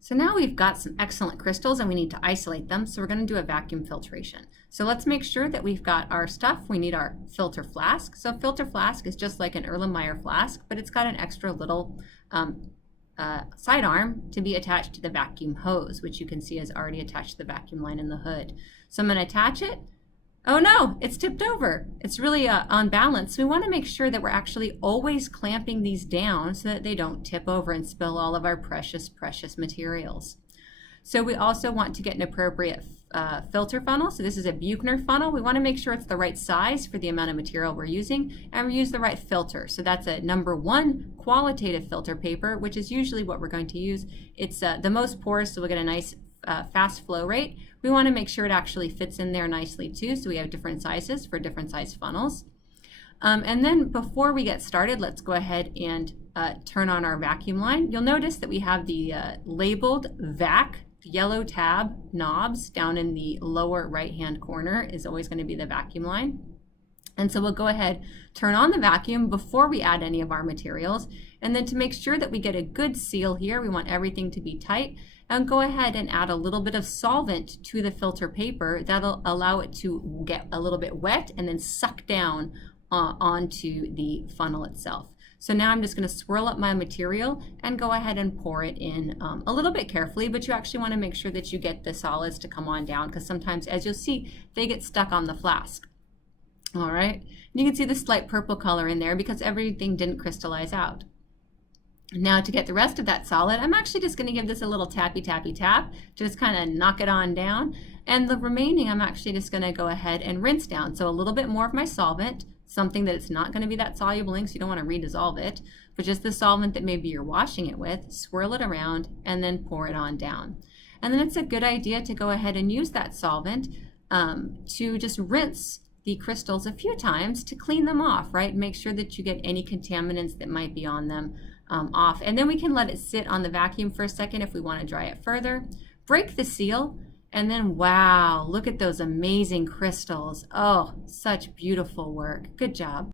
So now we've got some excellent crystals and we need to isolate them, so we're going to do a vacuum filtration. So let's make sure that we've got our stuff. We need our filter flask. So a filter flask is just like an Erlenmeyer flask, but it's got an extra little sidearm to be attached to the vacuum hose, which you can see is already attached to the vacuum line in the hood. So I'm going to attach it. Oh no, it's tipped over. It's really unbalanced. So we want to make sure that we're actually always clamping these down so that they don't tip over and spill all of our precious, precious materials. So we also want to get an appropriate filter funnel. So this is a Buchner funnel. We want to make sure it's the right size for the amount of material we're using, and we use the right filter. So that's a #1 qualitative filter paper, which is usually what we're going to use. It's the most porous, so we'll get a nice fast flow rate. We want to make sure it actually fits in there nicely too, so we have different sizes for different size funnels. And then before we get started, let's go ahead and turn on our vacuum line. You'll notice that we have the labeled VAC yellow tab knobs down in the lower right hand corner is always going to be the vacuum line. And so we'll go ahead, turn on the vacuum before we add any of our materials. And then to make sure that we get a good seal here, we want everything to be tight, and go ahead and add a little bit of solvent to the filter paper. That'll allow it to get a little bit wet and then suck down onto the funnel itself. So now I'm just going to swirl up my material and go ahead and pour it in a little bit carefully, but you actually want to make sure that you get the solids to come on down, because sometimes, as you'll see, they get stuck on the flask. All right, and you can see the slight purple color in there because everything didn't crystallize out. Now to get the rest of that solid, I'm actually just going to give this a little tappy tappy tap to just kind of knock it on down. And the remaining I'm actually just going to go ahead and rinse down. So a little bit more of my solvent, something that it's not going to be that soluble in, so you don't want to redissolve it, but just the solvent that maybe you're washing it with, swirl it around and then pour it on down. And then it's a good idea to go ahead and use that solvent to just rinse the crystals a few times to clean them off, right? Make sure that you get any contaminants that might be on them off. And then we can let it sit on the vacuum for a second if we want to dry it further. Break the seal, and then wow, look at those amazing crystals. Oh, such beautiful work. Good job.